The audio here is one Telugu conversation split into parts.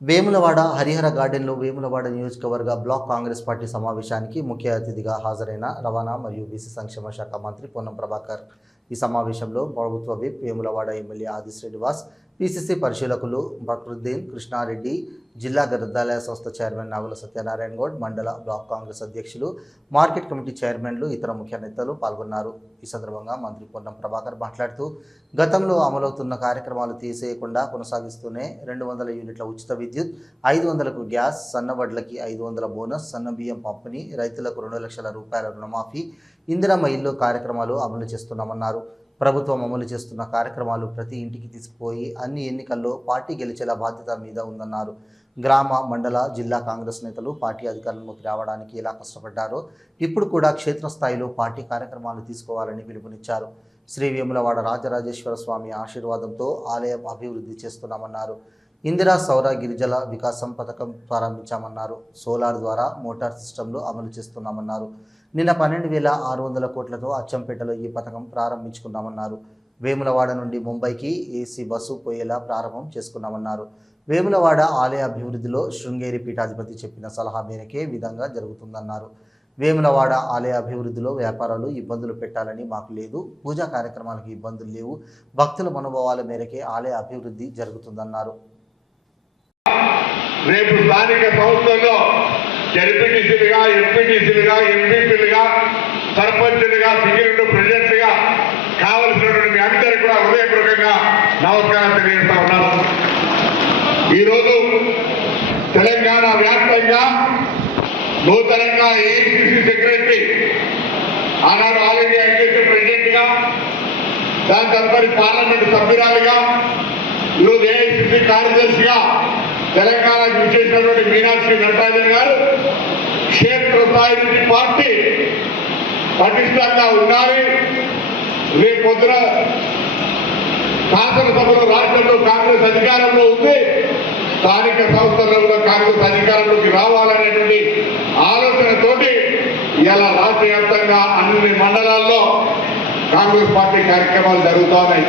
వేములవాడ హరిహర గార్డెన్లో వేములవాడ నియోజకవర్గ బ్లాక్ కాంగ్రెస్ పార్టీ సమావేశానికి ముఖ్య అతిథిగా హాజరైన రవాణా మరియు బీసీ సంక్షేమ శాఖ మంత్రి పొన్నం ప్రభాకర్. ఈ సమావేశంలో ప్రభుత్వ విప్ వేములవాడ ఎమ్మెల్యే ఆది శ్రీనివాస్ పిసిసి పరిశీలకులు బక్రుద్దీన్ కృష్ణారెడ్డి జిల్లా గ్రంథాలయ సంస్థ చైర్మన్ నాగుల సత్యనారాయణ గౌడ్ మండల బ్లాక్ కాంగ్రెస్ అధ్యక్షులు మార్కెట్ కమిటీ చైర్మన్లు ఇతర ముఖ్య నేతలు పాల్గొన్నారు. ఈ సందర్భంగా మంత్రి పొన్నం ప్రభాకర్ మాట్లాడుతూ గతంలో అమలవుతున్న కార్యక్రమాలు తీసేయకుండా కొనసాగిస్తూనే రెండు వందల యూనిట్ల ఉచిత విద్యుత్ ఐదు వందలకు గ్యాస్ సన్నవడ్లకి ఐదు వందల బోనస్ సన్న బియ్యం పంపిణీ రైతులకు రెండు లక్షల రూపాయల రుణమాఫీ ఇందిరమ్మ ఇల్లు కార్యక్రమాలు అమలు చేస్తున్నామన్నారు. ప్రభుత్వం అమలు చేస్తున్న కార్యక్రమాలు ప్రతి ఇంటికి తీసుకుపోయి అన్ని ఎన్నికల్లో పార్టీ గెలిచేలా బాధ్యత మీద ఉందన్నారు. గ్రామ మండల జిల్లా కాంగ్రెస్ నేతలు పార్టీ అధికారంలోకి రావడానికి ఎలా కష్టపడ్డారో ఇప్పుడు కూడా క్షేత్రస్థాయిలో పార్టీ కార్యక్రమాలు తీసుకోవాలని పిలుపునిచ్చారు. శ్రీ వేములవాడ రాజరాజేశ్వర స్వామి ఆశీర్వాదంతో ఆలయం అభివృద్ధి చేస్తున్నామన్నారు. ఇందిరా సౌర గిరిజల వికాసం పథకం ప్రారంభించామన్నారు. సోలార్ ద్వారా మోటార్ సిస్టంలు అమలు చేస్తున్నామన్నారు. నిన్న పన్నెండు వేల ఆరు వందల కోట్లతో అచ్చంపేటలో ఈ పథకం ప్రారంభించుకున్నామన్నారు వేములవాడ నుండి ముంబైకి ఏసీ బస్సు పోయేలా ప్రారంభం చేసుకున్నామన్నారు. వేములవాడ ఆలయ అభివృద్ధిలో శృంగేరి పీఠాధిపతి చెప్పిన సలహా మేరకే విధంగా జరుగుతుందన్నారు. వేములవాడ ఆలయ అభివృద్ధిలో వ్యాపారాలు ఇబ్బందులు పెట్టాలని మాకు లేదు. పూజా కార్యక్రమాలకు ఇబ్బందులు లేవు. భక్తుల మనోభావాల మేరకే ఆలయ అభివృద్ధి జరుగుతుందన్నారు. రేపు స్థానిక సంస్థల్లో జడ్పీటీసీలుగా ఎంపీటీసీలుగా ఎంపీపీలుగా సర్పంచులుగా సింగిల్ ప్రెసిడెంట్లుగా కావలసినటువంటి మీ అందరికీ కూడా హృదయపూర్వకంగా నమస్కారం తెలియజేస్తా ఉన్నాను. ఈరోజు తెలంగాణ వ్యాప్తంగా నూతనంగా ఏఐసిసి సెక్రటరీ ఆనాడు ఆల్ ఇండియా అసోసియేషన్ ప్రెసిడెంట్గా దాని తదుపరి పార్లమెంటు సభ్యురాలుగా ఈరోజు ఏఐసిసి కార్యదర్శిగా తెలంగాణకు విచ్చేసినటువంటి మీనాక్షి నటరాజన్ గారు క్షేత్ర స్థాయి నుంచి పార్టీ పటిష్టంగా ఉండాలి. రేపు పొద్దున శాసనసభలో రాష్ట్రంలో కాంగ్రెస్ అధికారంలో ఉంది. స్థానిక సంస్థల్లో కూడా కాంగ్రెస్ అధికారంలోకి రావాలనేటువంటి ఆలోచనతోటి ఇలా రాష్ట్ర వ్యాప్తంగా అన్ని మండలాల్లో కాంగ్రెస్ పార్టీ కార్యక్రమాలు జరుగుతున్నాయి.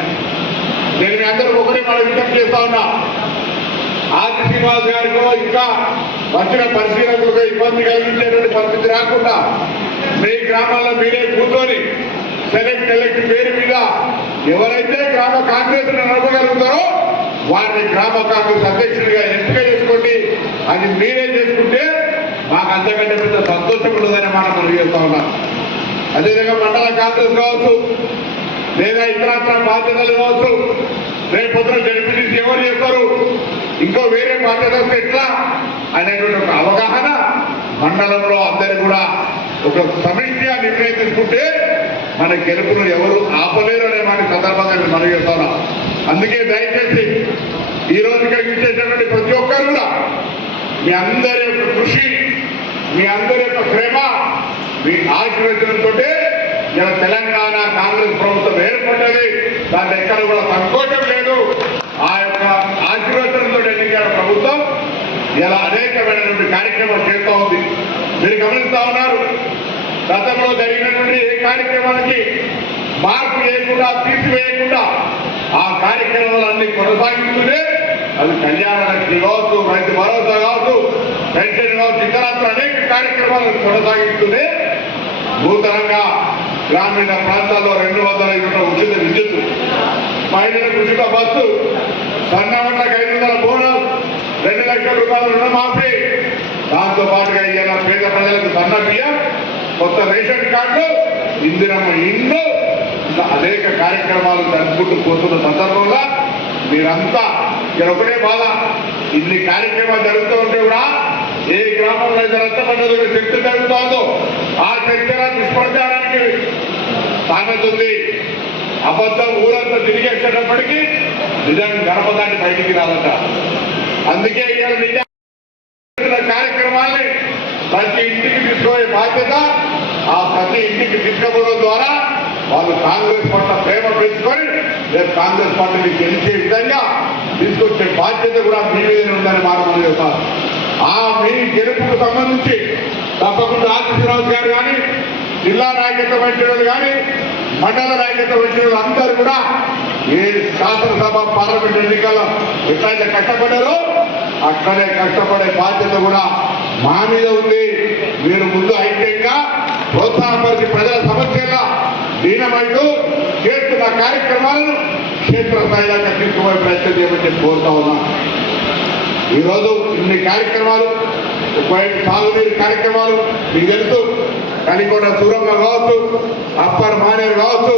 నేను మీ అందరూ ఒకటే మనం విజ్ఞప్తి చేస్తా ఉన్నా. ఆది శ్రీనివాస్ గారికో ఇంకా వచ్చిన పరిశీలకులకు ఇబ్బంది కలిగించేటువంటి పరిస్థితి రాకుండా మీ గ్రామాల్లో మీరే కూర్చొని సెలెక్ట్ ఎలక్ట్ పేరు మీద ఎవరైతే గ్రామ కాంగ్రెస్ నడపగలుగుతారో వారిని గ్రామ కాంగ్రెస్ అధ్యక్షుడిగా ఎంపిక చేసుకోండి. అది మీరే చేసుకుంటే మాకు అంతకంటే పెద్ద సంతోషం ఉండదని మనం మనం చేస్తా ఉన్నాం. అదేవిధంగా మండల కాంగ్రెస్ కావచ్చు లేదా ఇతరత్ర బాధ్యతలు కావచ్చు రేపు పొద్దున జడ్పీటీసీ ఎవరు చెప్పారు? ఇంకో వేరే బాధ్యత ఎట్లా? అనేటువంటి ఒక అవగాహన మండలంలో అందరు కూడా ఒక సమిష్టిగా నిర్ణయం తీసుకుంటే మన గెలుపును ఎవరు ఆపలేరు అనే మాట సందర్భంగా నేను మనం చేస్తాను అందుకే దయచేసి ఈ రోజు ఇక్కడికి ఇచ్చేటటువంటి ప్రతి ఒక్కరు కూడా మీ అందరి యొక్క కృషి మీ అందరి యొక్క ప్రేమ మీ ఆశీర్వచనంతో ఇలా తెలంగాణ కాంగ్రెస్ ప్రభుత్వం ఏర్పడ్డది. దాన్ని ఎక్కడ కూడా సంకోచం లేదు ఆ యొక్క ఆశీర్వచనంతో ఎన్నికల ప్రభుత్వం ఇలా అనేకమైనటువంటి కార్యక్రమం చేస్తూ ఉంది. మీరు గమనిస్తా ఉన్నారు గతంలో జరిగినటువంటి ఏ కార్యక్రమానికి మార్పు చేయకుండా తీసివేయకుండా ఆ కార్యక్రమాలన్నీ కొనసాగిస్తూనే అది కళ్యాణ లక్ష్మి కావచ్చు రైతు భరోసా కావచ్చు పెన్షన్ కావచ్చు ఇతరత్ర అనేక కార్యక్రమాలను కొనసాగిస్తూనే నూతనంగా గ్రామీణ ప్రాంతాల్లో రెండు వందల ఐదు ఉచిత విద్యుత్ మహిళలకు ఉచిత బస్సు సన్నవట్లకు ఐదు వందల బోనస్ లక్షల రూపాయల రుణమాఫీ దాంతో పాటుగా ఇవాళ పేద ప్రజలకు సన్న బియ్యం కొత్త రేషన్ కార్డు ఇందిరమ్మ ఇండ్లు అనేక కార్యక్రమాలు జరుపుకుంటూ పోతున్న సందర్భంలో మీరంతా ఇక్కడ ఒకటే బాధ. ఇన్ని కార్యక్రమాలు జరుగుతూ ఉంటే కూడా ఏ గ్రామంలో అయితే రక్తపడ్డదో శక్తి జరుగుతుందో ఆ శక్తిగా దుష్ప్రచారానికి సాగుతుంది అబద్ధం ఊరంతా తిరిగి వచ్చేటప్పటికీ నిజంగా గడప బయటికి రాదట. అందుకే ఇవాళ నిజ కార్యక్రమాల్ని ప్రతి ఇంటికి తీసుకునే బాధ్యత ఆ ప్రతి ఇంటికి తీసుకుపోవడం ద్వారా వాళ్ళు కాంగ్రెస్ పట్ల ప్రేమ పెంచుకొని రేపు కాంగ్రెస్ పార్టీని గెలిచే విధంగా తీసుకొచ్చే బాధ్యత కూడా మీ మీద ఉందని మాట మనం ఆ మీ గెలుపుకు సంబంధించి తప్పకుండా ఆదిశ్వరరావు గారు కానీ జిల్లా నాయకత్వం వచ్చిన కానీ మండల నాయకత్వం వచ్చిన వాళ్ళు అందరూ కూడా ఏ శాసనసభ పార్లమెంట్ ఎన్నికల్లో ఎట్లయితే కట్టబడ్డారో అక్కడే కష్టపడే బాధ్యత కూడా మా మీద ఉంది. మీరు ముందు ఐక్యంగా ప్రోత్సాహపరిచి ప్రజల సమస్యల దీనమైతూ చేస్తున్న కార్యక్రమాలను క్షేత్రస్థాయిలో తీసుకుపోయే ప్రయత్నం చేయమని చెప్పి కోరుతా ఉన్నా. ఈరోజు ఇన్ని కార్యక్రమాలు ఉపయోగ సాగునీరు కార్యక్రమాలు మీకు తెలుసు కలికొండ సూరమ్మ కావచ్చు అప్పర్ మానేరు కావచ్చు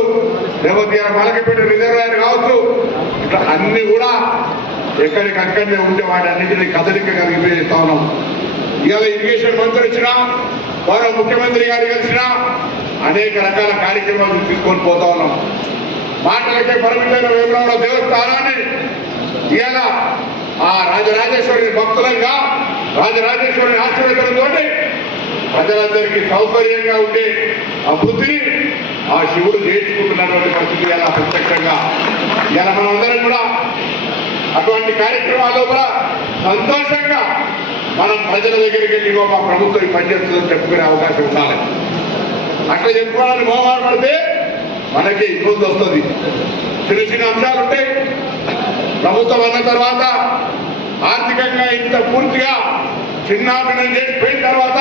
లేకపోతే మలకపేట రిజర్వాయర్ కావచ్చు ఇట్లా అన్ని కూడా ఎక్కడికక్కడనే ఉంటే వాటి అన్నింటినీ కదలిక కలిగిపోయిస్తా ఉన్నాం ఇవాళ ఇరిగేషన్ మంత్రి వచ్చినా వారు ముఖ్యమంత్రి గారు కలిసినా అనేక రకాల కార్యక్రమాలు తీసుకొని పోతా ఉన్నాం. మాటలకే పరిమితమైన వేములవాడ దేవస్థానాన్ని ఇవాళ ఆ రాజరాజేశ్వరి భక్తులంగా రాజరాజేశ్వరి ఆశీర్వచనంతో ప్రజలందరికీ సౌకర్యంగా ఉండే బుద్ధిని ఆ శివుడు నేర్చుకుంటున్నటువంటి పరిస్థితి ఇలా ప్రత్యక్షంగా. ఇలా మనందరం కూడా అటువంటి కార్యక్రమాల లోపల సంతోషంగా మనం ప్రజల దగ్గరికి వెళ్ళి మా ప్రభుత్వం ఈ పనిచేస్తుందని చెప్పుకునే అవకాశం ఉండాలి. అట్లా చెప్పుకోవాలని మోహాలు పడితే మనకి ఇబ్బంది వస్తుంది. చిన్న చిన్న అంశాలు ఉంటాయి ప్రభుత్వం అన్న తర్వాత ఆర్థికంగా ఇంత పూర్తిగా చిన్నాభిన్నం చేసి పోయిన తర్వాత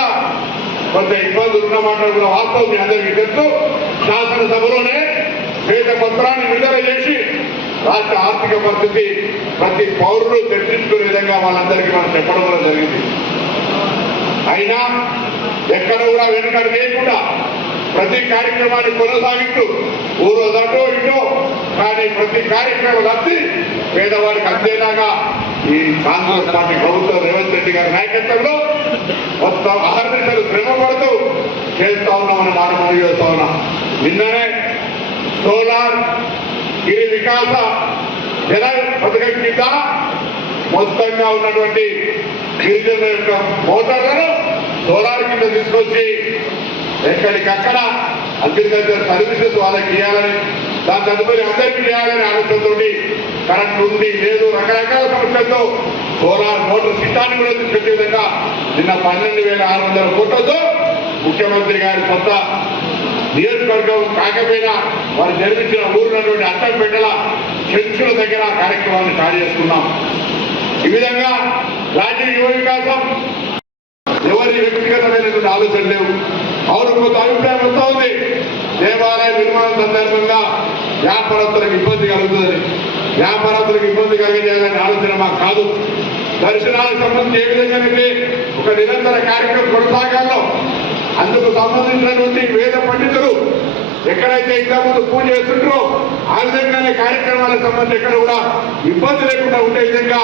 కొంత ఇబ్బందులు ఉన్నమాట కూడా వాస్తవం మీ అందరికీ తెలుసు. శాసనసభలోనే పేద పత్రాన్ని విడుదల చేసి రాష్ట్ర ఆర్థిక పరిస్థితి ప్రతి పౌరులు చర్చించుకునే విధంగా వాళ్ళందరికీ మనం చెప్పడం కూడా జరిగింది. అయినా ఎక్కడ కూడా వెనుకడు లేకుండా ప్రతి కార్యక్రమాన్ని కొనసాగిస్తూ ఊరో దటో ఇటో కానీ ప్రతి కార్యక్రమం లబ్ధి పేదవాడికి అందేలాగా ఈ కాంగ్రెస్ పార్టీ ప్రభుత్వం రేవంత్ రెడ్డి గారి నాయకత్వంలో మొత్తం అహర్నిశలు శ్రమ పడుతూ చేస్తా ఉన్నామని మనం చేస్తా ఉన్నాం. వికాస జల పథకం కింద మొత్తంగా ఉన్నటువంటి గిరిజనుల యొక్క మోటార్లను సోలార్ కింద తీసుకొచ్చి ఎక్కడికక్కడ అగ్రికల్చర్ సర్వీసెస్ వాళ్ళకి ఇవ్వాలని దాని తదుపరి అందరికీ ఇవ్వాలని ఆలోచనతో కరెంట్ ఉంది లేదు రకరకాల సమస్యలతో సోలార్ మోటార్ సిస్టాన్ని కూడా తీసుకొచ్చే విధంగా నిన్న పన్నెండు వేల ఆరు వందల కోట్లతో ముఖ్యమంత్రి గారి సొంత నియోజకవర్గం కాకపోయినా వారు జరిపించిన ఊరినటువంటి అట్టంపేటల చర్చల దగ్గర కార్యక్రమాన్ని స్టార్ట్ చేసుకున్నాం. ఈ విధంగా రాజ్య యువ వికాసం ఎవరి వ్యక్తిగతమైనటువంటి ఆలోచన లేవు. అవును కొంత అభిప్రాయం వస్తూ ఉంది. దేవాలయ నిర్మాణం సందర్భంగా వ్యాపారస్తులకు ఇబ్బంది కలుగుతుందని. వ్యాపారస్తులకు ఇబ్బంది కలిగజేయాలనే ఆలోచన మాకు కాదు. దర్శనాలకు సంబంధించి ఏ విధంగా ఒక నిరంతర కార్యక్రమం కొనసాగాలో అందుకు సంబంధించినటువంటి వేద పండితులు ఎక్కడైతే ఇంతకుముందు పూజ చేస్తుంటారో ఆ విధంగానే కార్యక్రమాలకు సంబంధించి ఎక్కడ కూడా ఇబ్బంది లేకుండా ఉండే విధంగా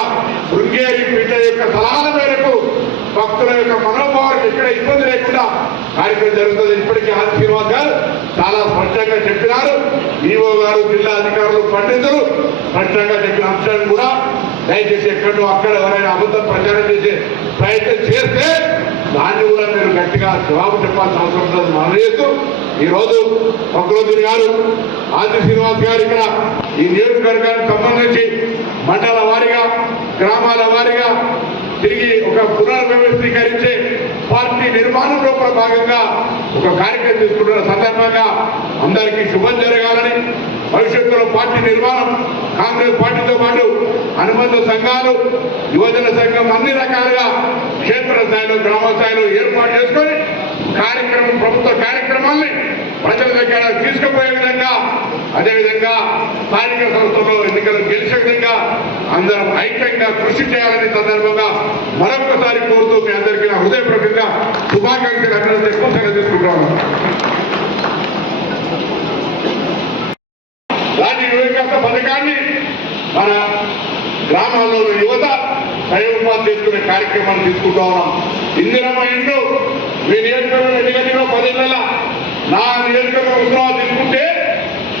శృంగేరి పీఠ యొక్క సలహాల మేరకు భక్తుల యొక్క మనోభావాలకు ఎక్కడ ఇబ్బంది లేకుండా కార్యక్రమం జరుగుతుంది. ఇప్పటికీ ఆది శ్రీనివాస్ గారు చాలా స్పష్టంగా చెప్పినారు. ఈఓ గారు జిల్లా అధికారులు పండితులు స్పష్టంగా చెప్పిన అంశాన్ని కూడా దయచేసి ఎక్కడో అక్కడ ఎవరైనా అబద్ధం ప్రచారం చేసే ప్రయత్నం చేస్తే దాన్ని కూడా మీరు గట్టిగా జవాబు చెప్పాల్సిన అవసరం లేదు మనం చేస్తూ ఈ రోజు ఫక్రుద్దీన్ గారు ఆది శ్రీనివాస్ గారు ఇక్కడ ఈ నియోజకవర్గానికి సంబంధించి మండల వారీగా గ్రామాల వారీగా తిరిగి ఒక పునర్వ్యవస్థీకరించే పార్టీ నిర్మాణం కూడా భాగంగా ఒక కార్యక్రమం తీసుకుంటున్న సందర్భంగా అందరికీ శుభం జరగాలని భవిష్యత్తులో పార్టీ నిర్మాణం కాంగ్రెస్ పార్టీతో పాటు అనుబంధ సంఘాలు యువజన సంఘం అన్ని రకాలుగా క్షేత్ర స్థాయిలో గ్రామ స్థాయిలో ఏర్పాటు చేసుకొని కార్యక్రమం ప్రభుత్వ కార్యక్రమాల్ని ప్రజల దగ్గర తీసుకుపోయే విధంగా అదేవిధంగా స్థానిక సంస్థల్లో ఎన్నికలు గెలిచే విధంగా అందరం ఐక్యంగా కృషి చేయాలని సందర్భంగా మరొకసారి కోరుతూ మీ అందరికీ నా హృదయపూర్వకంగా శుభాకాంక్షలు అభినందన ఎక్కువ సెలవు తీసుకుంటాను రాజీవ్ వివేకాస పథకాన్ని మన గ్రామాల్లో యువత స్వయం చేసుకునే కార్యక్రమాన్ని తీసుకుంటా ఉన్నాం. ఇందిరమ్మ ఇండ్లు మీ నియోజకవర్గం ఎన్నికల్లో పదేళ్ళ నా నియోజకవర్గం ఉత్తరాలు తీసుకుంటే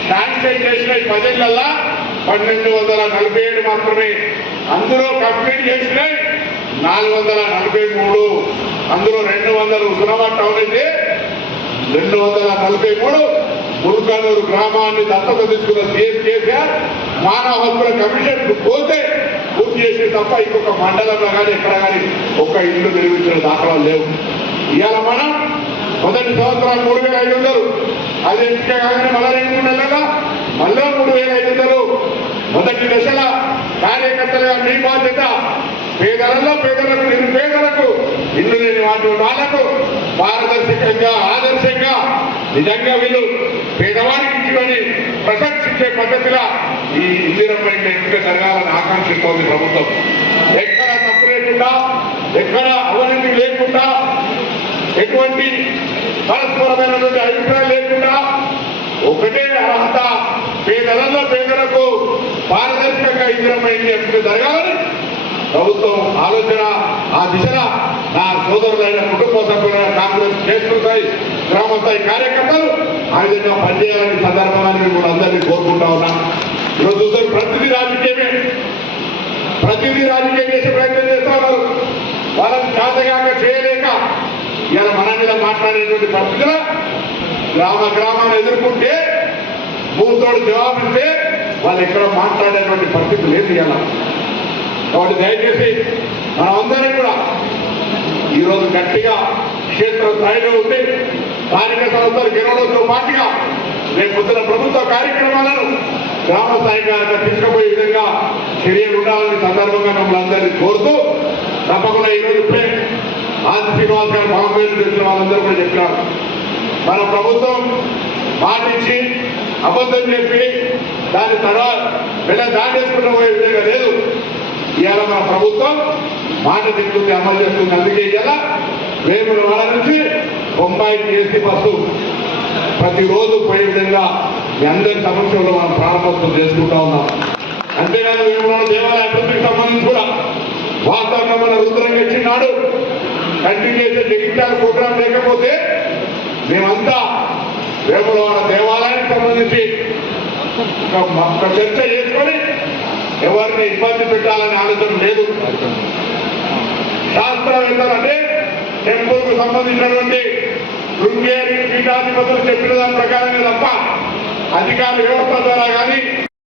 శాంక్షన్ చేసిన ఈ పదేళ్ళ పన్నెండు వందల నలభై ఏడు మాత్రమే. అందులో కంప్లీట్ చేసినాయి నాలుగు వందల నలభై మూడు. అందులో రెండు వందలు ఉస్మానాబాద్ టౌన్ అయితే రెండు వందల నలభై మూడు. ముల్కనూరు గ్రామాన్ని దత్తత తీసుకున్న సీఎం కేసీఆర్ మానవ హక్కుల కమిషన్ పోతే పూర్తి చేసిన తప్ప ఇంకొక మండలంలో కానీ ఎక్కడ కానీ ఒక్క ఇల్లు నిర్మించిన దాఖలాలు లేవు. ఇవాళ మనం మొదటి సంవత్సరం మూడు వేల ఐదు వందలు. అది ఎంపిక కాగానే మళ్ళా రెండు మూడు నెలల మళ్ళా మూడు వేల ఐదు వందలు. మొదటి దశల కార్యకర్తలుగా మీ బాధ్యత పేదలలో పేదలకు నిరుపేదలకు ఇల్లు లేని వాటి వాళ్ళకు పారదర్శకంగా ఆదర్శంగా నిజంగా వీళ్ళు పేదవారికి ఇచ్చుకొని ప్రశంసించే పద్ధతిలో ఈ ఇందిరమ్మ ఎంపిక జరగాలని ఆకాంక్షిస్తోంది ప్రభుత్వం. ఎక్కడ తప్పు లేకుండా ఎక్కడ అవినీతి లేకుండా ఎటువంటి పరస్పరమైనటువంటి అభిప్రాయం లేకుండా ఒకటే అర్హత పేదలలో పేదలకు పారదర్శకంగా ఇందిరమ్మ ఇంటి ఎంపిక జరగాలని ప్రభుత్వం ఆలోచన ఆ దిశగా నా సోదరులైన కుటుంబ సభ్యులైన కాంగ్రెస్ క్షేత్రస్థాయి గ్రామస్థాయి గ్రామ స్థాయి కార్యకర్తలు ఆ విధంగా పనిచేయాలని సందర్భాన్ని కూడా అందరినీ కోరుకుంటా ఉన్నా. ఈరోజు చూస్తారు ప్రతిదీ రాజకీయమే. ప్రతిదీ రాజకీయం చేసే ప్రయత్నం చేస్తా ఉన్నారు. వాళ్ళని చేతగాక చేయలేక ఇలా మన మీద మాట్లాడేటువంటి పరిస్థితుల గ్రామ గ్రామాన్ని ఎదుర్కొంటే భూతోడు జవాబిస్తే వాళ్ళు ఎక్కడ మాట్లాడేటువంటి పరిస్థితి లేదు ఇలా కాబట్టి దయచేసి మనమందరం కూడా ఈరోజు గట్టిగా క్షేత్ర స్థాయిలో ఉండి స్థానిక సంస్థలు గెలవడంతో పాటుగా రేపు పొద్దున ప్రభుత్వ కార్యక్రమాలను గ్రామ స్థాయిగా తీసుకుపోయే విధంగా చర్యలు ఉండాలని సందర్భంగా మమ్మల్ని అందరినీ కోరుతూ తప్పకుండా ఈరోజు ఇప్పుడే ఆది శ్రీనివాస్ గారు బాంబేలు తెలిసిన వాళ్ళందరూ కూడా చెప్పినారు. మన ప్రభుత్వం పాటించి అబద్ధం చెప్పి దాని తర్వాత వెళ్ళ దాటేసుకుంటూ పోయే విధంగా లేదు. ఇవాళ మన ప్రభుత్వం మాట తిరుగుతుంది అమలు చేస్తుంది అందుకే ఇవాళ వేముల వాడ నుంచి బొంబాయి చేసి బస్సు ప్రతిరోజు పోయే విధంగా మీ అందరి సమక్షంలో మనం ప్రారంభోత్సవం చేసుకుంటా ఉన్నాం. అంతేకాదు వేములవాడ దేవాలయ అభివృద్ధికి సంబంధించి కూడా వాస్తవంగా మన రుద్రంగా ఇచ్చినాడు. కంటిన్యూ చేసే జగిత్యాల ప్రోగ్రాం లేకపోతే మేమంతా వేములవాడ దేవాలయానికి సంబంధించి ఒక ఒక చర్చ చేసుకొని ఎవరిని ఇబ్బంది పెట్టాలనే ఆలోచన లేదు. శాస్త్రవేత్తలు అంటే టెంపుల్కు సంబంధించినటువంటి శృంగేరి పీఠాధిపతులు చెప్పిన దాని ప్రకారమే తప్ప అధికార వ్యవస్థ ద్వారా కానీ